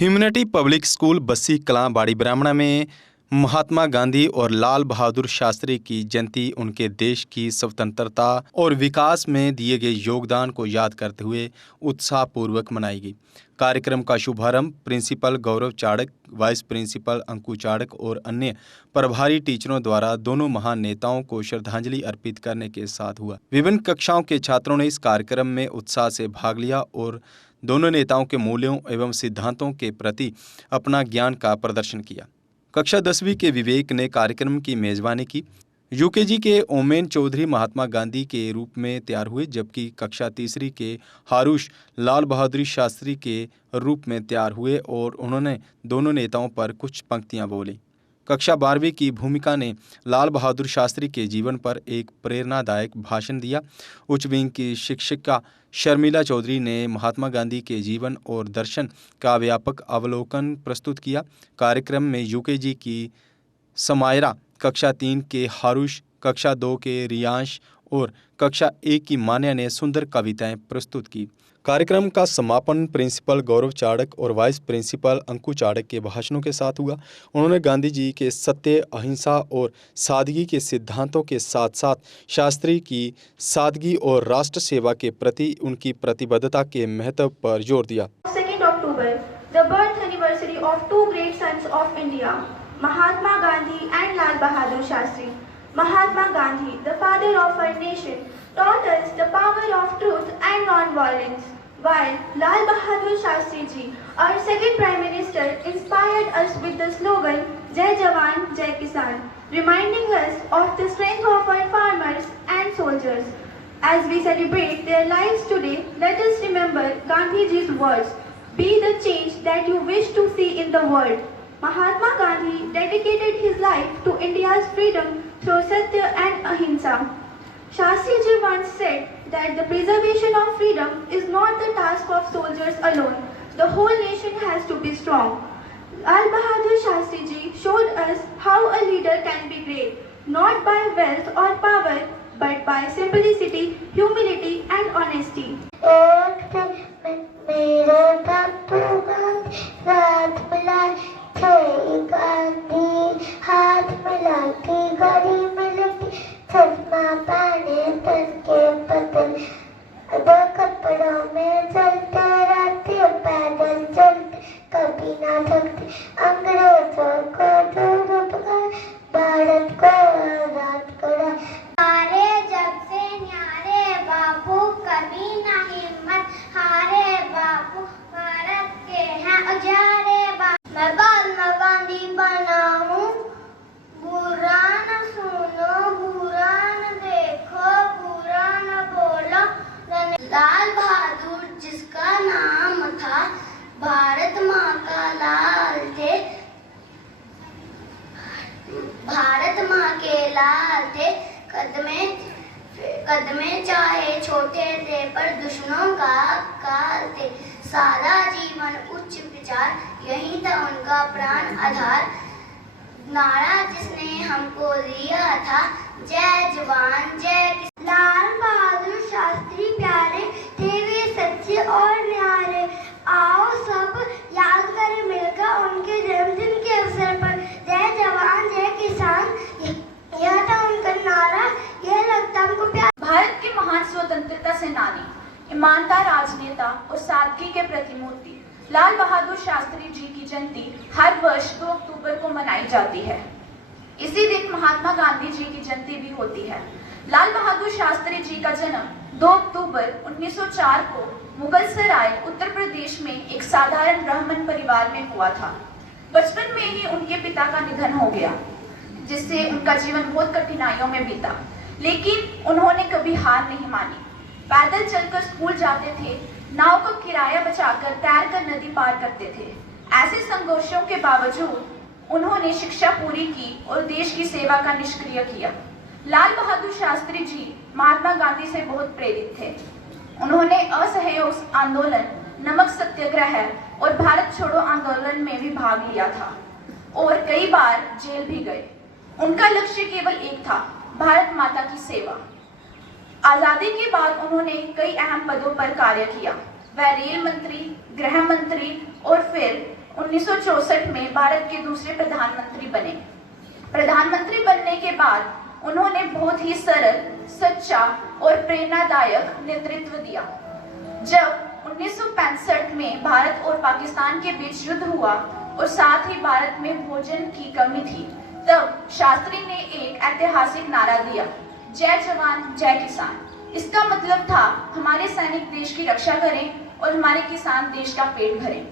Humanity public school Bassi Kalan बाड़ी ब्राह्मणा में महात्मा गांधी और लाल बहादुर शास्त्री की जयंती उनके देश की स्वतंत्रता और विकास में दिए गए योगदान को याद करते हुए उत्साहपूर्वक मनाई गई। कार्यक्रम का शुभारंभ प्रिंसिपल गौरव चाड़क, वाइस प्रिंसिपल अंकु चाड़क और अन्य प्रभारी टीचरों द्वारा दोनों महान नेताओं को श्रद्धांजलि अर्पित करने के साथ हुआ। विभिन्न कक्षाओं के छात्रों ने इस कार्यक्रम में उत्साह से भाग लिया और दोनों नेताओं के मूल्यों एवं सिद्धांतों के प्रति अपना ज्ञान का प्रदर्शन किया। कक्षा 10वीं के विवेक ने कार्यक्रम की मेजबानी की। यूकेजी के ओमेन चौधरी महात्मा गांधी के रूप में तैयार हुए, जबकि कक्षा 3री के हारूश लाल बहादुर शास्त्री के रूप में तैयार हुए और उन्होंने दोनों नेताओं पर कुछ पंक्तियां बोली। कक्षा 12वीं की भूमिका ने लाल बहादुर शास्त्री के जीवन पर एक प्रेरणादायक भाषण दिया। उच्च विंग की शिक्षिका शर्मिला चौधरी ने महात्मा गांधी के जीवन और दर्शन का व्यापक अवलोकन प्रस्तुत किया। कार्यक्रम में यूकेजी की समायरा, कक्षा 3 के हारूश, कक्षा 2 के रियांश और कक्षा 1 की मान्या ने सुंदर कविताएं प्रस्तुत की। कार्यक्रम का समापन प्रिंसिपल गौरव चाड़क और वाइस प्रिंसिपल अंकु चाड़क के भाषणों के साथ हुआ। उन्होंने गांधी जी के सत्य, अहिंसा और सादगी के सिद्धांतों के साथ साथ शास्त्री की सादगी और राष्ट्र सेवा के प्रति उनकी प्रतिबद्धता के महत्व पर जोर दिया। 2 October, the birth anniversary of two great sons of India, Mahatma Gandhi and Lal Bahadur Shastri. Mahatma Gandhi, the father of our nation, taught us the power of truth and non-violence, while Lal Bahadur Shastri ji, our second Prime Minister, inspired us with the slogan Jai Jawan, Jai Kisan, reminding us of the strength of our farmers and soldiers. As we celebrate their lives today, let us remember Gandhiji's words, "Be the change that you wish to see in the world." Mahatma Gandhi dedicated his life to India's freedom through Satya and Ahimsa. Shastri ji once said that the preservation of freedom is not the task of soldiers alone. The whole nation has to be strong. Lal Bahadur Shastri ji showed us how a leader can be great, not by wealth or power, but by simplicity, humility and honesty. मेरे बापू गांधी हाथ मिलाए थे, गांधी हाथ मिलाती घड़ी मिलती, चश्मा पहने तन के बदल, दो कपड़ों में चलते रहते, पैदल चलते कभी ना थकते, अंग्रेजों को दूर भगाए, भारत को आजाद कराए। हारे जब से न्यारे बापू, कभी ना हिम्मत हारे बापू, भारत के हैं उजारे बापू। मैं महात्मा गांधी बना हूँ, बुरा न सुनो, बुरा न देखो, बुरा न बोलो। लाल बहादुर जिसका नाम था, भारत माँ का लाल थे, भारत माँ के लाल थे। कदमे चाहे छोटे थे पर दुश्मनों का काल थे, सारा जीवन उच्च विचार, यही था उनका प्राण आधार। नारा जिसने हमको दिया था, जय जवान जय किसान। लाल बहादुर शास्त्री प्यारे थे, वे सच्चे और न्यारे। आओ सब याद करें मिलकर उनके जन्मदिन के अवसर पर, जय जवान जय किसान, यह था उनका नारा, यह लगता हमको प्यार। भारत के महान स्वतंत्रता सेनानी, ईमानदार राजनेता और सादगी के प्रतिमूर्ति लाल बहादुर शास्त्री जी की जयंती हर वर्ष 2 अक्टूबर को मनाई जाती है। इसी दिन महात्मा गांधी जी की जयंती भी होती है। लाल बहादुर शास्त्री जी का जन्म 2 अक्टूबर 1904 को मुगलसराय, उत्तर प्रदेश में एक साधारण ब्राह्मण परिवार में हुआ था। बचपन में ही उनके पिता का निधन हो गया, जिससे उनका जीवन बहुत कठिनाइयों में बीता, लेकिन उन्होंने कभी हार नहीं मानी। पैदल चलकर स्कूल जाते थे, नाव का किराया बचाकर तैरकर नदी पार करते थे। ऐसे संघर्षों के बावजूद उन्होंने शिक्षा पूरी की और देश की सेवा का निष्क्रिय किया। लाल बहादुर शास्त्री जी महात्मा गांधी से बहुत प्रेरित थे। उन्होंने असहयोग आंदोलन, नमक सत्याग्रह और भारत छोड़ो आंदोलन में भी भाग लिया था और कई बार जेल भी गए। उनका लक्ष्य केवल एक था, भारत माता की सेवा। आजादी के बाद उन्होंने कई अहम पदों पर कार्य किया। वह रेल मंत्री, गृह मंत्री और फिर 1964 में भारत के दूसरे प्रधानमंत्री बने। प्रधानमंत्री बनने के बाद उन्होंने बहुत ही सरल, सच्चा और प्रेरणादायक नेतृत्व दिया। जब 1965 में भारत और पाकिस्तान के बीच युद्ध हुआ और साथ ही भारत में भोजन की कमी थी, तब शास्त्री ने एक ऐतिहासिक नारा दिया, जय जवान जय किसान। इसका मतलब था हमारे सैनिक देश की रक्षा करें और हमारे किसान देश का पेट भरें।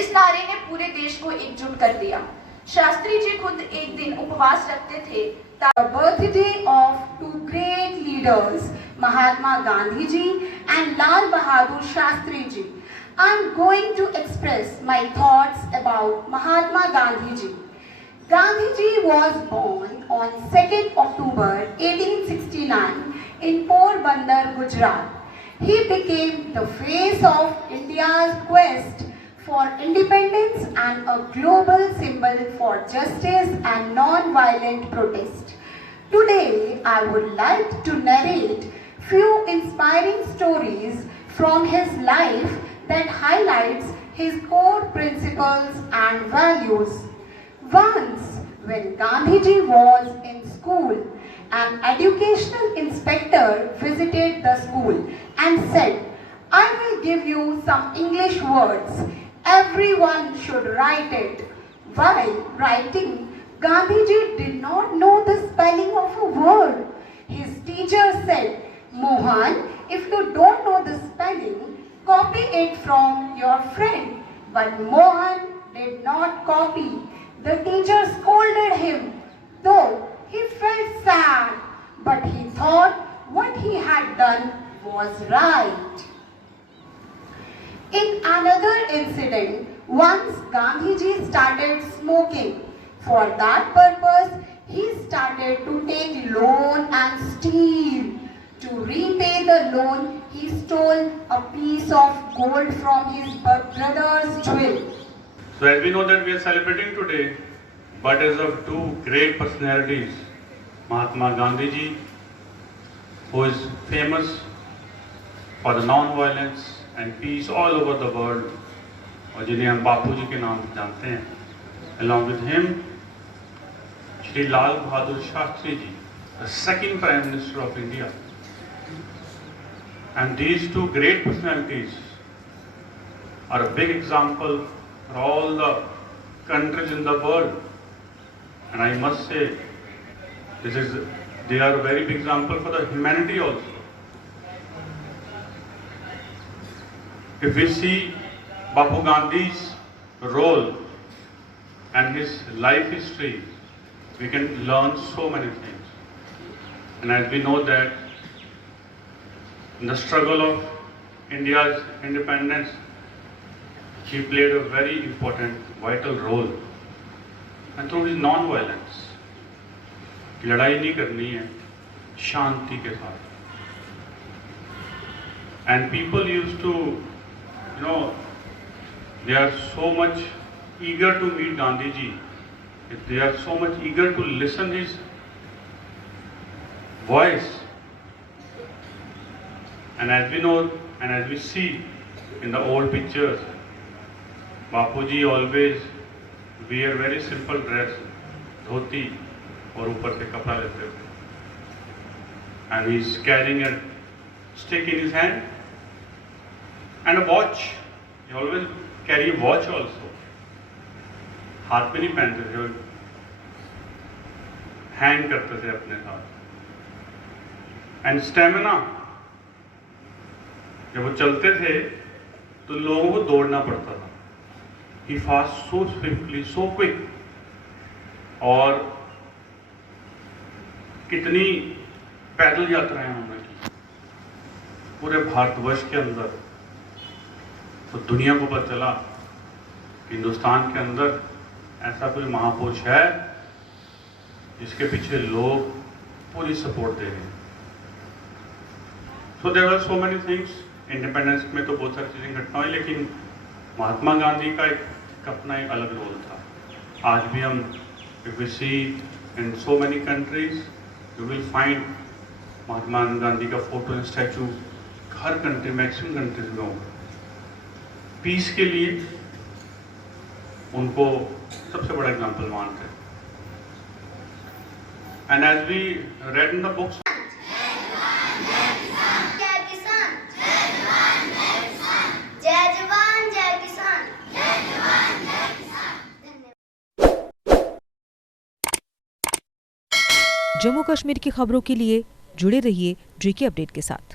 इस नारे ने पूरे देश को एकजुट कर दिया। शास्त्री जी खुद एक दिन उपवास रखते थे। The birthday of two great leaders, Mahatma Gandhi ji and Lal Bahadur Shastri ji. I am going to express my thoughts about Mahatma Gandhi ji. Gandhi ji was born on 2nd October 1869 in Porbandar, Gujarat. He became the face of India's quest for independence and a global symbol for justice and non-violent protest. Today, I would like to narrate few inspiring stories from his life that highlights his core principles and values. Once, when Gandhiji was in school, an educational inspector visited the school and said, "I will give you some English words. Everyone should write it." While writing, Gandhiji did not know the spelling of a word. His teacher said, "Mohan, if you don't know the spelling, copy it from your friend." But Mohan did not copy. The teacher scolded him, though he felt sad, but he thought what he had done was right. In another incident, once Gandhiji started smoking. For that purpose, he started to take loan and steal. To repay the loan, he stole a piece of gold from his brother's jewel. So as we know that we are celebrating today birthdays of two great personalities, Mahatma Gandhi ji, who is famous for the non-violence and peace all over the world, और जिन्हें हम बापू जी के नाम से जानते हैं. Along with him, Shri Lal Bahadur Shastri ji, the second Prime Minister of India. And these two great personalities are a big example for all the countries in the world. And I must say, they are a very big example for the humanity also. If we see Bapu Gandhi's role and his life history, we can learn so many things. And as we know that in the struggle of India's independence, he played a very important, vital role. And through his non-violence, लड़ाई नहीं करनी है, शांति के साथ. And people used to, they are so much eager to meet Gandhi ji. They are so much eager to listen his voice. And as we know, and as we see in the old pictures, Bapuji always wear very simple dress, dhoti, और ऊपर से कपड़ा लेते थे. And he is carrying a stick in his hand and a watch. He always carry a watch also. हाथ पे नहीं पहनते थे, हैंग करते थे अपने साथ. And stamina, जब वो चलते थे तो लोगों को दौड़ना पड़ता था. He fast so swiftly, so quick. और कितनी पैदल यात्राएं उन्होंने की पूरे भारतवर्ष के अंदर. तो दुनिया को पता चला कि हिंदुस्तान के अंदर ऐसा कोई महापुरुष है जिसके पीछे लोग पूरी सपोर्ट दे रहे हैं. So there are so many things. Independence में तो बहुत सारी चीज़ें घटना हुई, लेकिन महात्मा गांधी का एक अपना एक अलग रोल था. आज भी हम if we see in so many countries you will find Mahatma Gandhi का फोटो एंड स्टैचू हर कंट्री, मैक्सिमम कंट्रीज में होगा. पीस के लिए उनको सबसे बड़ा एग्जाम्पल मानते हैं। And as we read in the books, Jammu Kashmir की खबरों के लिए जुड़े रहिए JK अपडेट के साथ।